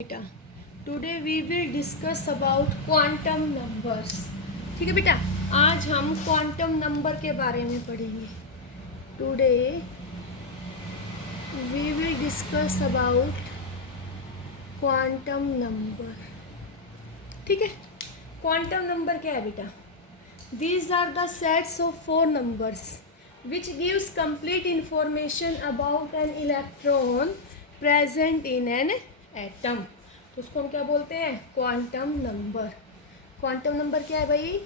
बेटा today we will discuss about quantum numbers. ठीक है बेटा, आज हम क्वांटम नंबर के बारे में पढ़ेंगे। Today we will discuss about quantum number. ठीक है, क्वांटम नंबर क्या है बेटा? These are the sets of four numbers which gives complete information about an electron present in an atom. तो उसको हम क्या बोलते हैं? Quantum number. क्वांटम नंबर क्या है भाई?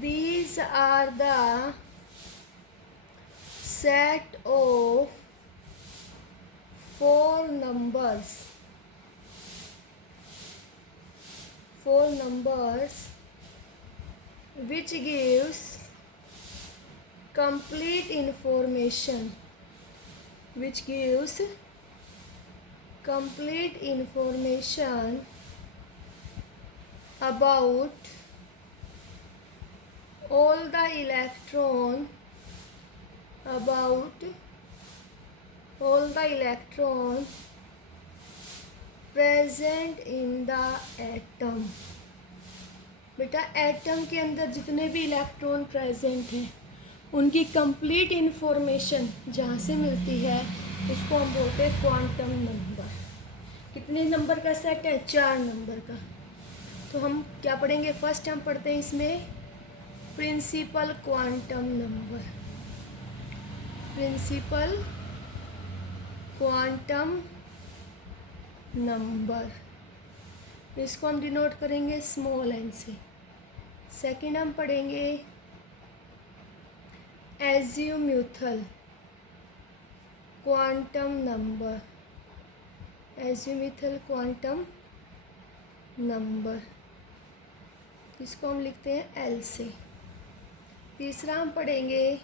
These are the set of four numbers which gives complete information about all the electron present in the atom। बेटा एटम के अंदर जितने भी इलेक्ट्रॉन प्रेजेंट हैं उनकी कंप्लीट इंफॉर्मेशन जहाँ से मिलती है उसको हम बोलते हैं क्वांटम नंबर। कितने नंबर का सेट है? 4 नंबर का। तो हम क्या पढ़ेंगे? फर्स्ट हम पढ़ते हैं इसमें principal quantum number. Principal quantum number, इसको हम डिनोट करेंगे स्मॉल एन से। सेकंड हम पढ़ेंगे एज्यूम्यूथल क्वांटम नंबर। इसको हम लिखते हैं एल से। तीसरा हम पढ़ेंगे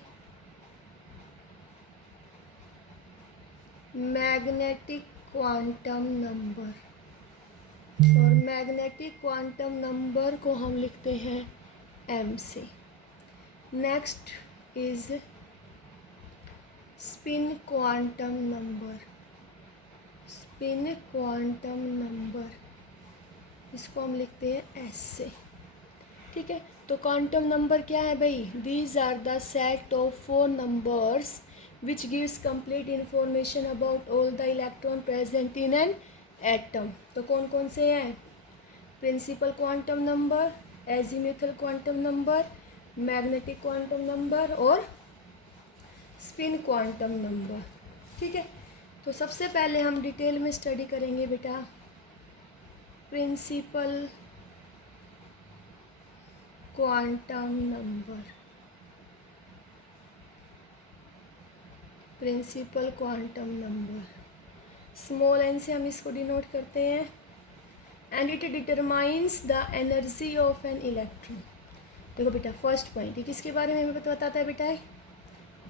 मैग्नेटिक क्वांटम नंबर, और मैग्नेटिक क्वांटम नंबर को हम लिखते हैं एम से। Next is spin quantum number. इसको हम लिखते हैं एस से। ठीक है, तो क्वांटम नंबर क्या है भाई? These are the set of four numbers which gives complete information about all the electron present in an atom. तो कौन कौन से हैं? Principal quantum number, azimuthal quantum number, magnetic quantum number और स्पिन क्वांटम नंबर। ठीक है, तो सबसे पहले हम डिटेल में स्टडी करेंगे बेटा principal quantum number. Small N से हम इसको डिनोट करते हैं। And it determines the energy of an electron. देखो बेटा, फर्स्ट पॉइंट ये किसके बारे में हमें बताता है बेटा?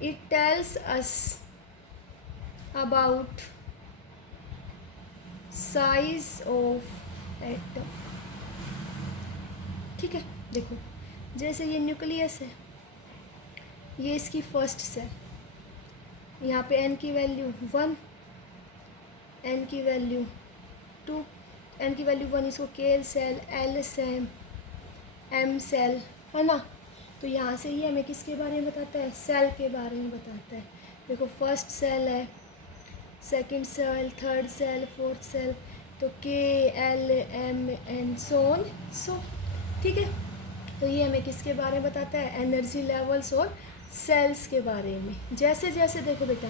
It tells us about size of atom. ठीक है, देखो जैसे ये न्यूक्लियस है, ये इसकी फर्स्ट सेल, यहाँ पे n की वैल्यू 1, n की वैल्यू 2, n की वैल्यू 1, इसको K shell, L shell, M shell है ना। तो यहाँ से ये हमें किसके बारे में बताता है? सेल के बारे में बताता है। देखो फर्स्ट सेल है, second shell, third shell, fourth shell, तो K L M N so. ठीक है, तो ये हमें किसके बारे में बताता है? एनर्जी लेवल्स और सेल्स के बारे में। जैसे जैसे देखो बेटा,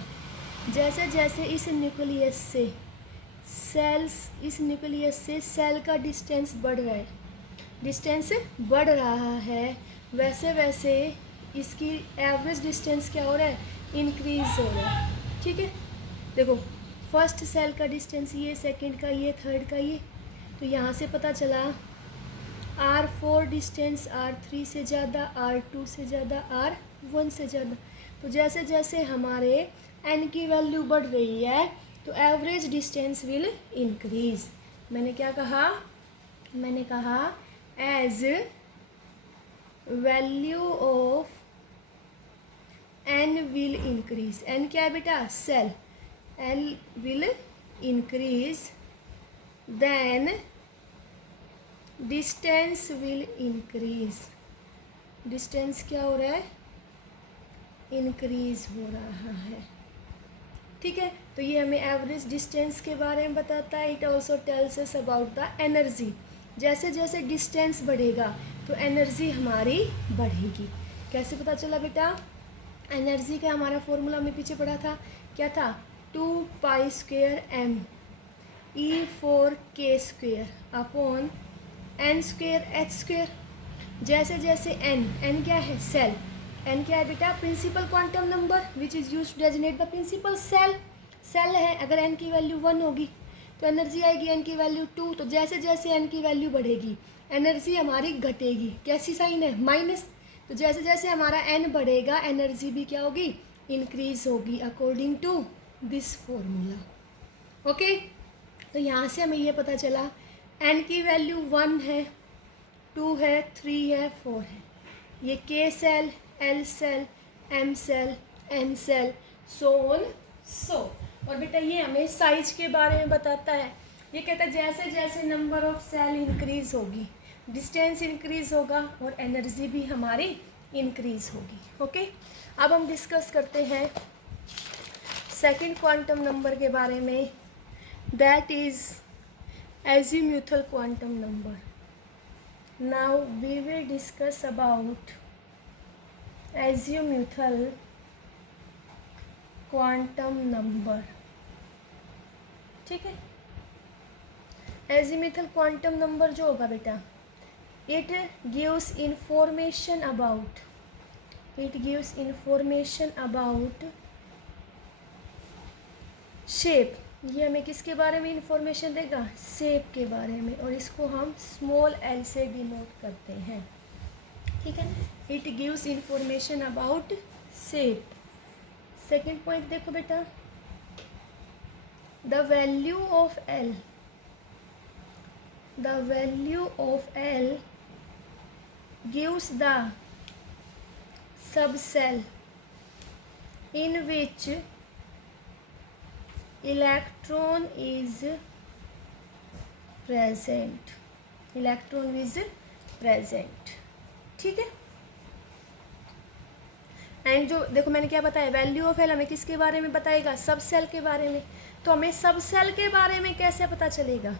जैसे जैसे इस न्यूक्लियस से सेल का डिस्टेंस बढ़ रहा है, वैसे वैसे इसकी एवरेज डिस्टेंस क्या हो रहा है? इंक्रीज हो रहा है। ठीक है, देखो फर्स्ट सेल का डिस्टेंस ये, सेकंड का ये, थर्ड का ये। तो यहाँ से पता चला R4 डिस्टेंस R3 से ज़्यादा, R2 से ज़्यादा, R1 से ज़्यादा। तो जैसे जैसे हमारे n की वैल्यू बढ़ रही है तो एवरेज डिस्टेंस विल इंक्रीज। मैंने क्या कहा? As value of n will increase. n क्या है बेटा? Shell. n will increase then distance will increase. Distance क्या हो रहा है, इंक्रीज हो रहा है। ठीक है, तो ये हमें एवरेज डिस्टेंस के बारे में बताता है। It also tells us about the energy. जैसे जैसे डिस्टेंस बढ़ेगा तो एनर्जी हमारी बढ़ेगी। कैसे पता चला बेटा? एनर्जी का हमारा फॉर्मूला हमने पीछे पढ़ा था, क्या था? 2π² m E4k² upon n² h²। जैसे जैसे n क्या है? सेल। n क्या है बेटा? Principal quantum number which is use to designate the principal shell. Shell है, अगर n की वैल्यू 1 होगी तो एनर्जी आएगी n की वैल्यू 2। तो जैसे जैसे n की वैल्यू बढ़ेगी एनर्जी हमारी घटेगी। कैसी साइन है? माइनस। तो जैसे जैसे हमारा n बढ़ेगा एनर्जी भी क्या होगी? इंक्रीज होगी according to this formula. Okay, तो यहाँ से हमें ये पता चला n की वैल्यू 1 है, 2 है, 3 है, 4 है। ये k shell, l shell, m shell, n shell, so on so. और बेटा ये हमें साइज के बारे में बताता है। ये कहता है जैसे जैसे नंबर ऑफ सेल इंक्रीज होगी डिस्टेंस इंक्रीज होगा और एनर्जी भी हमारी इंक्रीज होगी। ओके, अब हम डिस्कस करते हैं सेकंड क्वांटम नंबर के बारे में, that is azimuthal quantum number. Now we will discuss about azimuthal quantum number। ठीक है, एजीम्यूथल क्वांटम नंबर जो होगा बेटा, it gives information about shape। ये हमें किसके बारे में इंफॉर्मेशन देगा? शेप के बारे में, और इसको हम स्मॉल l से डिनोट करते हैं। ठीक है, it gives information about shape. Second point देखो बेटा, the value of L gives the sub shell in which electron is present. ठीक है, एंड जो देखो मैंने क्या बताया, वैल्यू ऑफ एल हमें किसके बारे में बताएगा? सब सेल के बारे में। तो हमें सब सेल के बारे में कैसे पता चलेगा?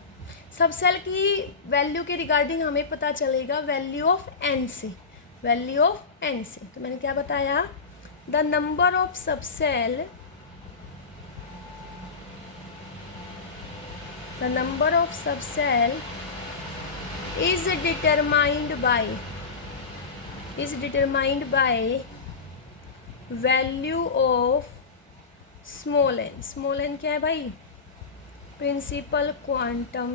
सब सेल की वैल्यू के रिगार्डिंग हमें पता चलेगा वैल्यू ऑफ एन से। तो मैंने क्या बताया? The number of sub shell is determined by value of small n। Small n क्या है भाई? Principal quantum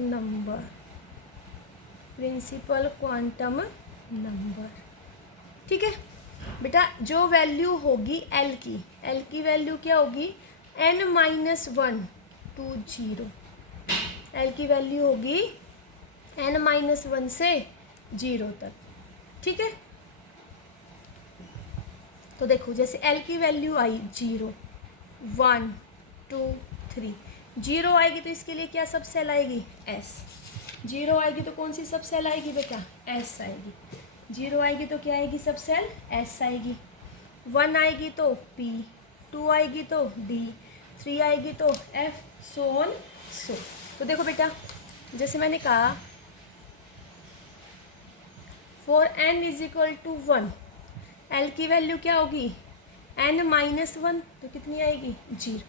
number. ठीक है बेटा, जो वैल्यू होगी l की वैल्यू क्या होगी? n-1 to 0। l की वैल्यू होगी n-1 से 0 तक। ठीक है, तो देखो जैसे l की वैल्यू आई 0, 1, 2, 3। 0 आएगी तो इसके लिए क्या सब सेल आएगी? s। 0 आएगी तो कौन सी सब सेल आएगी बेटा? s आएगी। 0 आएगी तो क्या आएगी? सब सेल s आएगी। 1 आएगी तो p, 2 आएगी तो d, 3 आएगी तो f, सो ऑन सो। तो देखो बेटा, जैसे मैंने कहा for n is equal to 1, l की वैल्यू क्या होगी? n-1, तो कितनी आएगी? 0।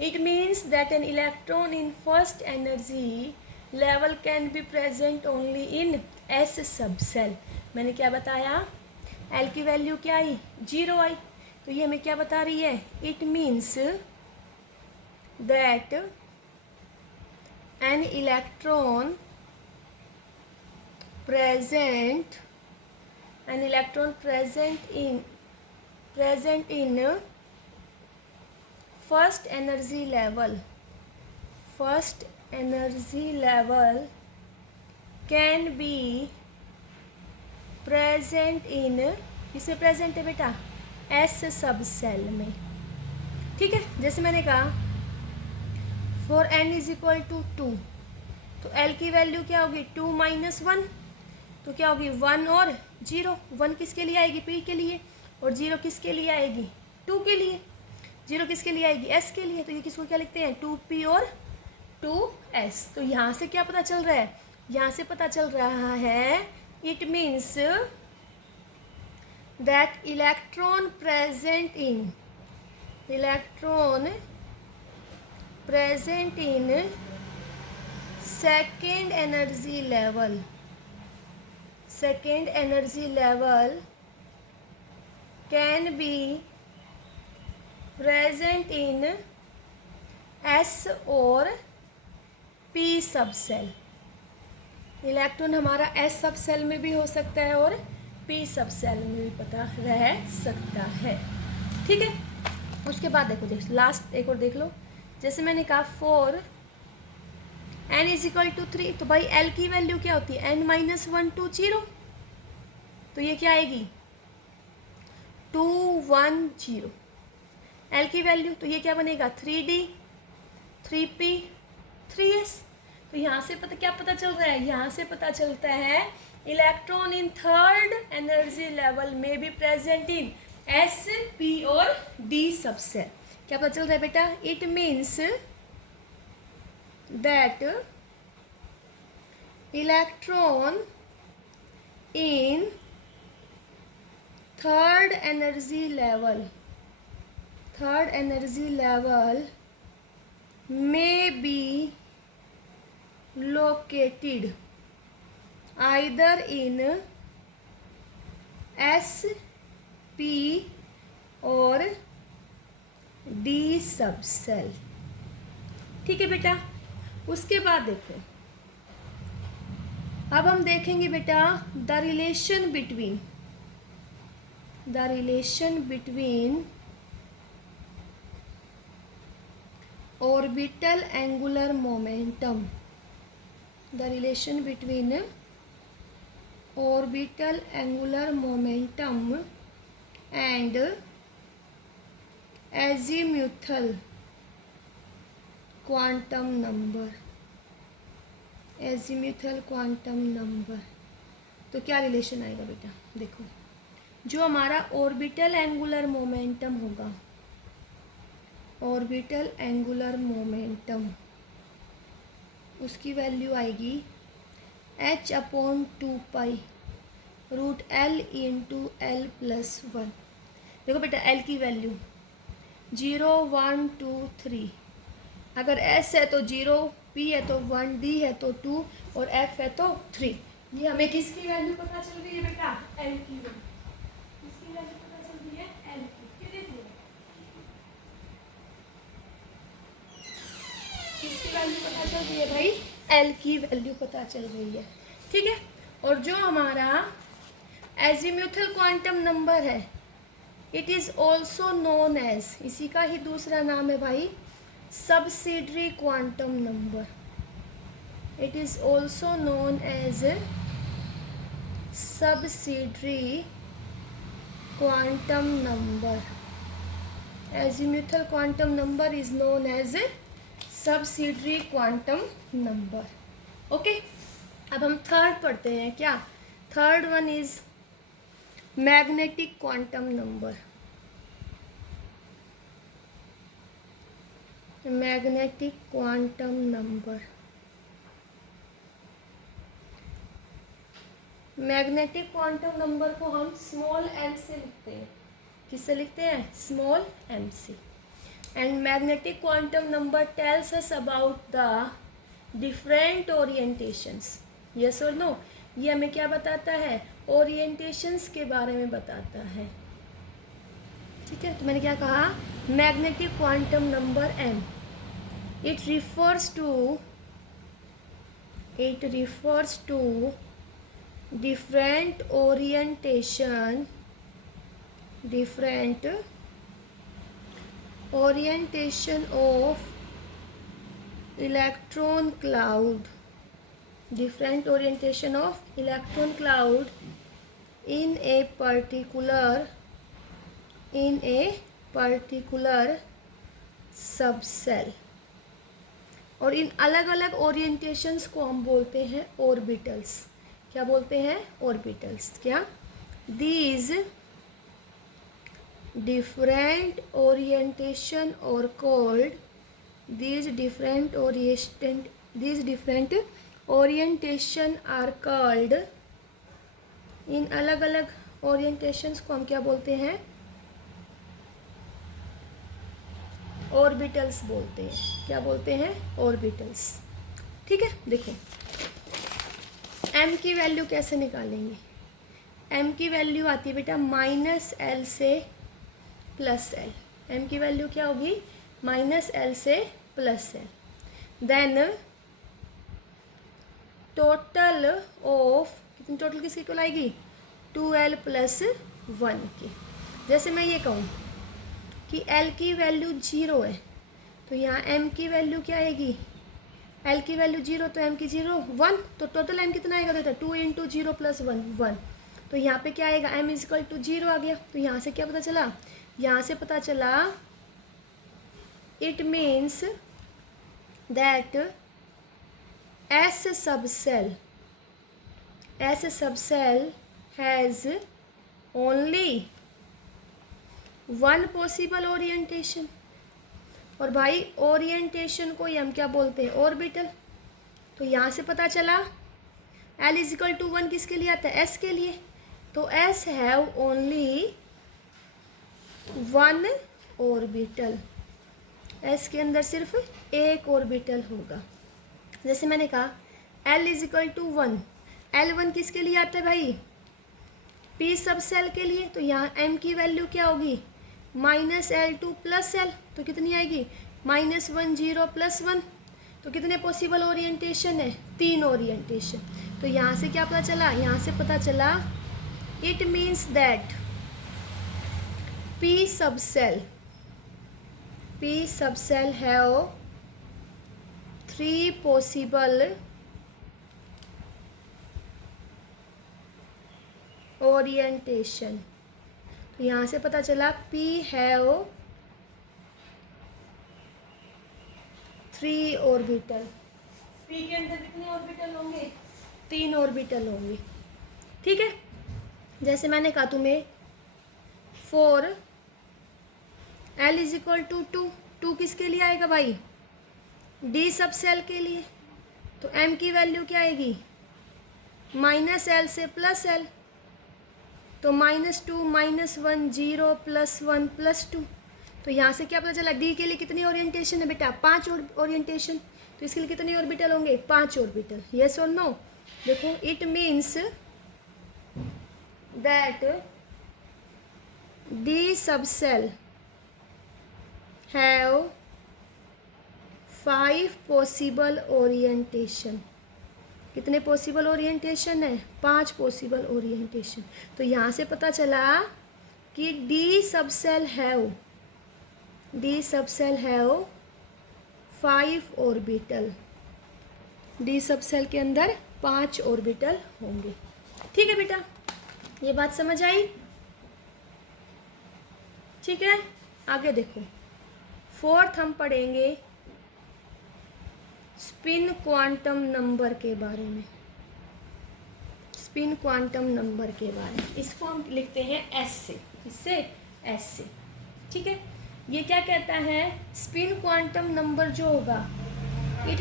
It means that an electron in first energy level can be present only in s sub shell. मैंने क्या बताया? l की वैल्यू क्या आई? 0 आई। तो ये हमें क्या बता रही है? It means that an electron present in first energy level can be present in, किसमें प्रेजेंट है बेटा? S सब सेल में। ठीक है, जैसे मैंने कहा for n is equal to 2, तो एल की वैल्यू क्या होगी 2 - 1, तो क्या होगी 1 और 0। 1 किसके लिए आएगी पी के लिए, और 0 किसके लिए आएगी 2 के लिए। 0 किसके लिए आएगी एस के लिए, तो ये किसको क्या लिखते हैं 2p और 2s। तो यहाँ से क्या पता चल रहा है, यहाँ से पता चल रहा है it means that electron present in second energy level can be present in S और P सब सेल। इलेक्ट्रॉन हमारा S सब सेल में भी हो सकता है और P सब सेल में भी पता रह सकता है। ठीक है, उसके बाद देखो लास्ट एक और देख लो। जैसे मैंने कहा 4 n = 3, तो भाई L की वैल्यू क्या होती है n - 1 2 0, तो ये क्या आएगी 2 1 0 L की वैल्यू, तो ये क्या बनेगा 3D 3P 3S। तो यहाँ से क्या पता चल रहा है, यहाँ से पता चलता है electron in third energy level में भी प्रेजेंट इन S P और D सबसेल। क्या पता चल रहा है बेटा, it means that electron in third energy level may be located either in S, P और D सबसेल। ठीक है बेटा, उसके बाद देखो अब हम देखेंगे बेटा the relation between orbital angular momentum, the relation between orbital angular momentum and azimuthal quantum number। तो क्या रिलेशन आएगा बेटा, देखो जो हमारा ऑर्बिटल एंगुलर मोमेंटम होगा, ऑर्बिटल एंगुलर मोमेंटम, उसकी वैल्यू आएगी h/2π √L × L+1। देखो बेटा L की वैल्यू 0 1 2 3, अगर S है तो 0, P है तो 1, D है तो 2 और F है तो 3। ये हमें किसकी वैल्यू पता चल रही है बेटा, L की वैल्यू। किसकी वैल्यू पता चल रही है, L की। किसकी वैल्यू पता चल रही है भाई, L की वैल्यू पता चल रही है। ठीक है, और जो हमारा एजीम्यूथल क्वांटम नंबर है it is also known as, इसी का ही दूसरा नाम है भाई subsidiary quantum number. It is also known as subsidiary quantum number. Azimuthal quantum number is known as subsidiary quantum number. Okay, अब हम थर्ड पढ़ते हैं। क्या third one is magnetic quantum number. Magnetic quantum number, magnetic quantum number को हम small m से लिखते हैं। किससे लिखते हैं, स्मॉल m से। And magnetic quantum number tells us about the different orientations. Yes और नो, ये हमें क्या बताता है, ओरिएंटेशंस के बारे में बताता है। ठीक है, तो मैंने क्या कहा, magnetic quantum number m, it refers to different orientation of electron cloud, different orientation of electron cloud in a particular subcell और इन अलग अलग ओरिएंटेशंस को हम बोलते हैं ऑर्बिटल्स। क्या बोलते हैं? ऑर्बिटल्स। क्या? दीज डिफरेंट ओरिएंटेशन और called these different orientation are called, इन अलग अलग ओरिएंटेशंस को हम क्या बोलते हैं? ऑर्बिटल्स बोलते हैं। क्या बोलते हैं? ऑर्बिटल्स। ठीक है, देखो m की वैल्यू कैसे निकालेंगे? m की वैल्यू आती है बेटा -l से +l। m की वैल्यू क्या होगी? -l से +l। देन टोटल ऑफ, कितनी टोटल किसकी को आएगी? 2l + 1 की। जैसे मैं ये कहूँ कि l की वैल्यू 0 है तो यहाँ m की वैल्यू क्या आएगी? l की वैल्यू 0 तो m की 0 1, तो टोटल m कितना आएगा बेटा? 2 × 0 + 1 1। तो यहाँ पे क्या आएगा? m = 0 आ गया। तो यहाँ से क्या पता चला? यहाँ से पता चला it means that S subcell has only one possible orientation। और भाई ओरिएंटेशन को हम क्या बोलते हैं? ऑर्बिटल। तो यहाँ से पता चला L = 1 किसके लिए आता है? S के लिए। तो S have only 1 orbital. S के अंदर सिर्फ एक ऑर्बिटल होगा। जैसे मैंने कहा L = 1, L1 किसके लिए आता है भाई? P सबसेल के लिए। तो यहाँ M की वैल्यू क्या होगी? -L2 + L। तो कितनी आएगी? -1 0 + 1। तो कितने पॉसिबल ओरिएंटेशन है? 3 ओरिएंटेशन। तो यहाँ से क्या पता चला? यहाँ से पता चला it means that P subcell have 3 possible orientation। तो यहाँ से पता चला P have 3 ऑर्बिटल। P के अंदर कितने ऑर्बिटल होंगे? 3 ऑर्बिटल होंगे। ठीक है, जैसे मैंने कहा तुम्हें फॉर L = 2, 2 किसके लिए आएगा भाई? D सबसेल के लिए। तो M की वैल्यू क्या आएगी? -L से +L। तो -2 -1 0 +1 +2। तो यहाँ से क्या पता चला? D के लिए कितनी ओरिएंटेशन है बेटा? 5 ओरिएंटेशन। तो इसके लिए कितने ऑर्बिटल होंगे? 5 ऑर्बिटल। यस और नो? देखो it means that D subcell have 5 possible orientation। कितने पॉसिबल ओरिएंटेशन है? 5 पॉसिबल ओरिएंटेशन। तो यहाँ से पता चला कि D subcell have 5 orbital. D subshell के अंदर 5 ऑर्बिटल होंगे। ठीक है बेटा, ये बात समझ आई? ठीक है, आगे देखो 4th हम पढ़ेंगे स्पिन क्वांटम नंबर के बारे में। स्पिन क्वांटम नंबर के बारे में, इसको हम लिखते हैं S से। इससे S से। ठीक है, ये क्या कहता है? स्पिन क्वांटम नंबर जो होगा it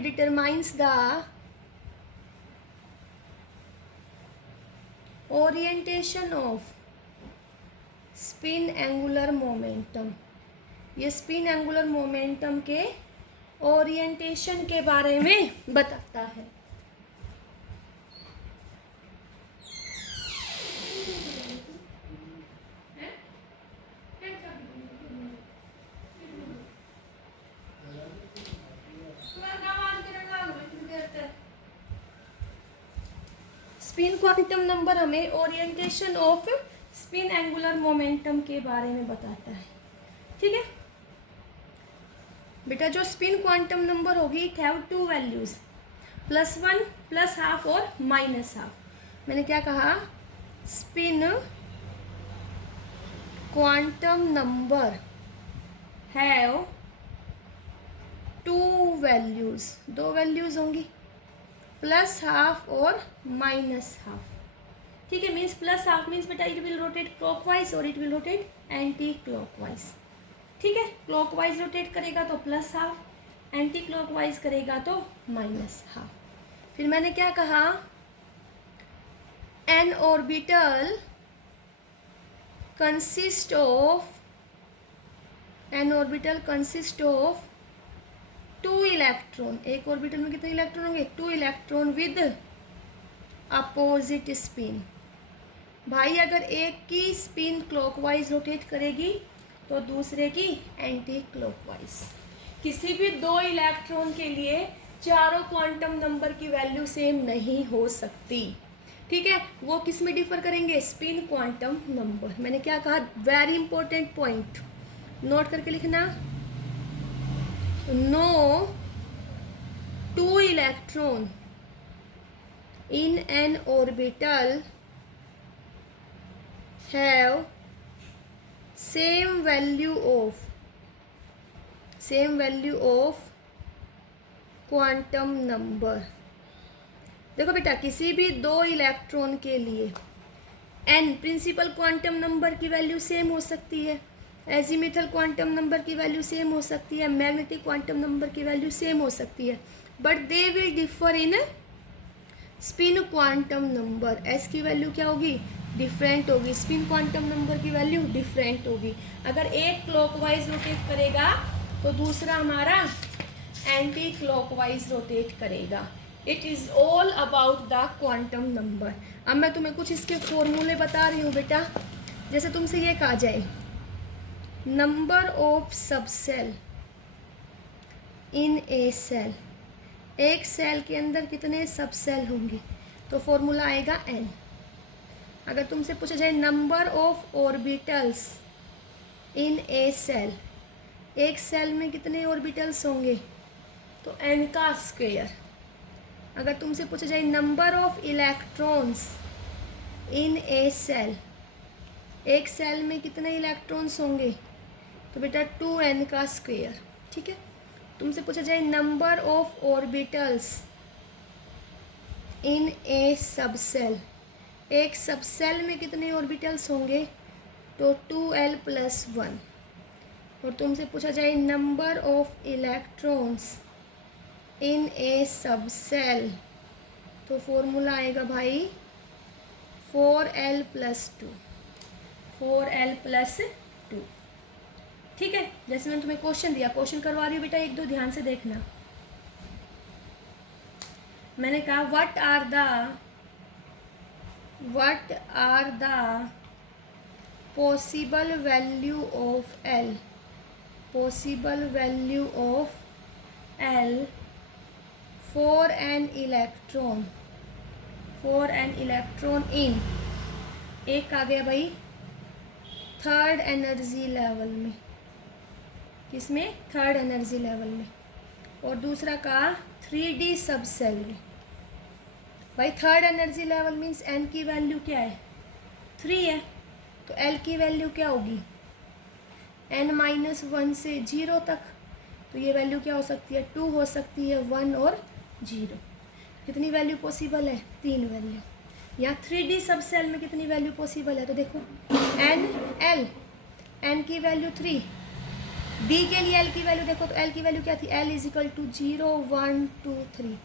determines the orientation off spin angular momentum. ये स्पिन एंगुलर मोमेंटम के ओरिएंटेशन के बारे में बताता है। स्पिन क्वांटम नंबर हमें orientation off spin angular momentum के बारे में बताता है। ठीक है बेटा, जो स्पिन क्वांटम नंबर होगी इट हैव 2 वैल्यूज, +1 +½ और -½ मैंने क्या कहा? Spin quantum number have to values, दो वैल्यूज होंगी, प्लस हाफ और माइनस हाफ। ठीक है, मीन्स प्लस हाफ मीन्स बेटा इट विल रोटेट क्लॉकवाइज और it will rotate anti clockwise. ठीक है, क्लॉकवाइज रोटेट करेगा तो प्लस हाफ, एंटी क्लॉकवाइज करेगा तो माइनस हाफ। फिर मैंने क्या कहा, N orbital consist of two electron. एक ऑर्बिटल में कितने इलेक्ट्रॉन होंगे, two electron with opposite spin. भाई अगर एक की स्पिन क्लॉकवाइज रोटेट करेगी तो दूसरे की एंटी क्लॉकवाइज। किसी भी दो इलेक्ट्रॉन के लिए चारों क्वांटम नंबर की वैल्यू सेम नहीं हो सकती। ठीक है, वो किस में डिफर करेंगे, स्पिन क्वांटम नंबर। मैंने क्या कहा, वेरी इंपॉर्टेंट पॉइंट नोट करके लिखना, no two electron in an orbital have same value of quantum number। देखो बेटा, किसी भी दो इलेक्ट्रॉन के लिए n प्रिंसिपल क्वांटम नंबर की वैल्यू सेम हो सकती है, एजीमिथल क्वांटम नंबर की वैल्यू सेम हो सकती है, मैग्नेटिक क्वांटम नंबर की वैल्यू सेम हो सकती है, but they will differ in spin quantum number. S की वैल्यू क्या होगी, डिफरेंट होगी, स्पिन क्वांटम नंबर की वैल्यू डिफरेंट होगी। अगर एक क्लॉकवाइज रोटेट करेगा तो दूसरा हमारा एंटी क्लॉकवाइज रोटेट करेगा। It is all about the quantum number. अब मैं तुम्हें कुछ इसके फॉर्मूले बता रही हूँ बेटा। जैसे तुमसे ये कहा जाए, number of subshell in a shell, एक सेल के अंदर कितने सब सेल होंगे, तो फॉर्मूला आएगा n। अगर तुमसे पूछा जाए number of orbitals in a shell, एक सेल में कितने ऑर्बिटल्स होंगे, तो n का स्क्वायर। अगर तुमसे पूछा जाए number of electrons in a shell, एक सेल में कितने इलेक्ट्रॉन्स होंगे, तो बेटा 2n का स्क्वायर। ठीक है, तुमसे पूछा जाए number of orbitals in A subshell, एक सबसेल में कितने ऑर्बिटल्स होंगे, तो 2l+1। और तुमसे पूछा जाए number of electrons in A subshell, तो फॉर्मूला आएगा भाई 4l+2, 4l+2। ठीक है, जैसे मैंने तुम्हें क्वेश्चन दिया, क्वेश्चन करवा रही हूँ बेटा, एक दो ध्यान से देखना। मैंने कहा what are the possible value of L, possible value of L for an electron in, एक आ गया भाई थर्ड एनर्जी लेवल में, किसमें, थर्ड एनर्जी लेवल में, और दूसरा का 3D सबसेल में। भाई third energy level means n की वैल्यू क्या है, 3 है, तो l की वैल्यू क्या होगी, n-1 से 0 तक, तो ये वैल्यू क्या हो सकती है, 2 हो सकती है, 1 और 0। कितनी वैल्यू पॉसिबल है, 3 वैल्यू। यहाँ 3D सबसेल में कितनी वैल्यू पॉसिबल है, तो देखो n की वैल्यू 3, D के लिए L की वैल्यू देखो, तो L की वैल्यू क्या थी, L = 0 1 2 3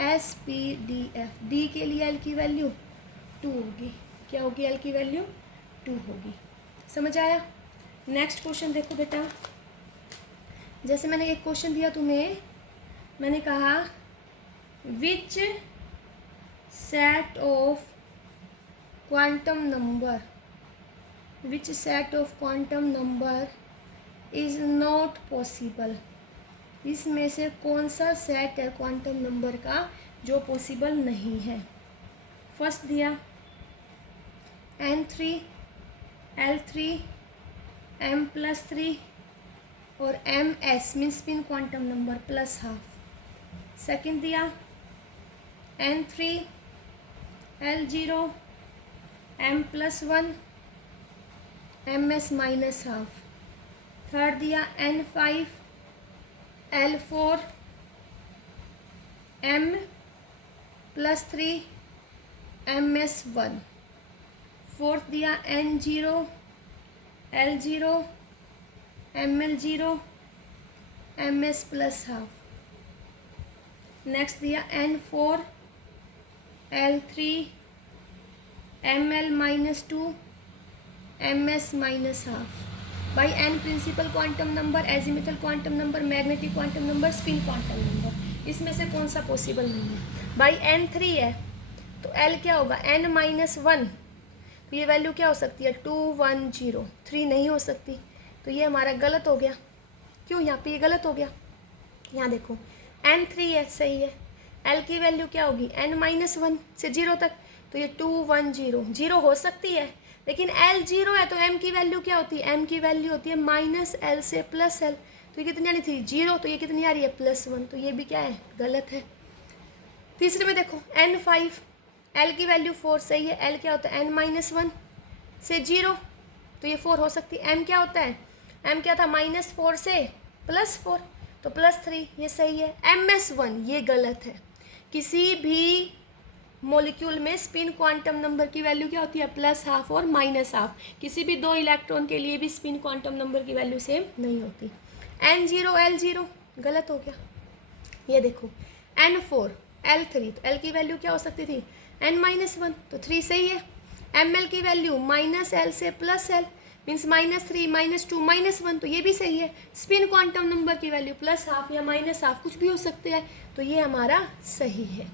S P D F। D के लिए L की वैल्यू 2 होगी, क्या होगी, L की वैल्यू 2 होगी। समझ आया। नेक्स्ट क्वेश्चन देखो बेटा, जैसे मैंने एक क्वेश्चन दिया तुम्हें, मैंने कहा which set of quantum number is not possible, इसमें से कौन सा सेट है क्वांटम नंबर का जो पॉसिबल नहीं है। फर्स्ट दिया n3 l3 m+3 और ms mean spin quantum number +12। Second दिया n3 l0 m+1 ms minus half. Third दिया n5 l4 m plus 3 ms1। Fourth दिया n0 l0 ml0 ms plus half. Next दिया n4 l3 ml minus 2 ms minus half. By n principal quantum number, azimuthal quantum number, magnetic quantum number, spin quantum number, इसमें से कौन सा possible नहीं है। By n3 है तो l क्या होगा n माइनस 1, तो ये वैल्यू क्या हो सकती है 2 1 0। 3 नहीं हो सकती, तो ये हमारा गलत हो गया। क्यों यहाँ पे ये गलत हो गया, यहाँ देखो n3 है सही है, l की वैल्यू क्या होगी n माइनस 1 से 0 तक, तो ये 2 1 0 0 हो सकती है, लेकिन l 0 है तो m की वैल्यू क्या होती है, m की वैल्यू होती है माइनस l से प्लस l। तो ये कितनी आनी थी 0, तो ये कितनी आ रही है +1, तो ये भी क्या है गलत है। तीसरे में देखो n5 l की वैल्यू 4 सही है, l क्या होता है n माइनस 1 से 0, तो ये 4 हो सकती है। m क्या होता है, m क्या था -4 से +4, तो +3 ये सही है। ms1 ये गलत है। किसी भी मॉलिक्यूल में स्पिन क्वांटम नंबर की वैल्यू क्या होती है +½ और -½ किसी भी 2 इलेक्ट्रॉन के लिए भी स्पिन क्वांटम नंबर की वैल्यू सेम नहीं होती। n0 l0 गलत हो गया। ये देखो n4 l3, तो l की वैल्यू क्या हो सकती थी n-1, तो 3 सही है। ml की वैल्यू -l से +l मीन्स -3 -2 -1, तो ये भी सही है। स्पिन क्वांटम नंबर की वैल्यू +½ या -½ कुछ भी हो सकते हैं, तो ये हमारा सही है।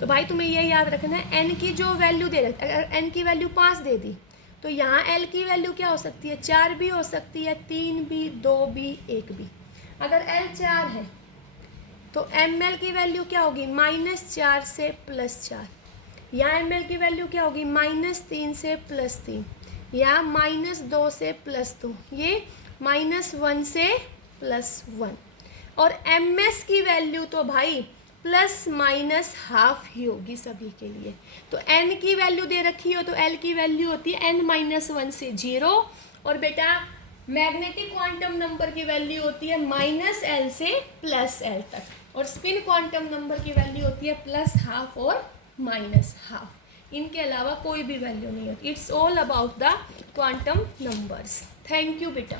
तो भाई तुम्हें ये याद रखना है n की जो वैल्यू दे रखी, अगर n की वैल्यू 5 दे दी तो यहाँ l की वैल्यू क्या हो सकती है 4 भी हो सकती है, 3 भी, 2 भी, 1 भी। अगर l 4 है तो ml की वैल्यू क्या होगी -4 से +4, या ml की वैल्यू क्या होगी -3 से +3, या -2 से +2, ये -1 से +1। और ms की वैल्यू तो भाई ±½ ही होगी सभी के लिए। तो n की वैल्यू दे रखी हो तो l की वैल्यू होती है n-1 से 0, और बेटा मैग्नेटिक क्वांटम नंबर की वैल्यू होती है -l से +l तक, और स्पिन क्वांटम नंबर की वैल्यू होती है +½ और -½ इनके अलावा कोई भी वैल्यू नहीं होती। It's all about the quantum numbers. Thank you बेटा।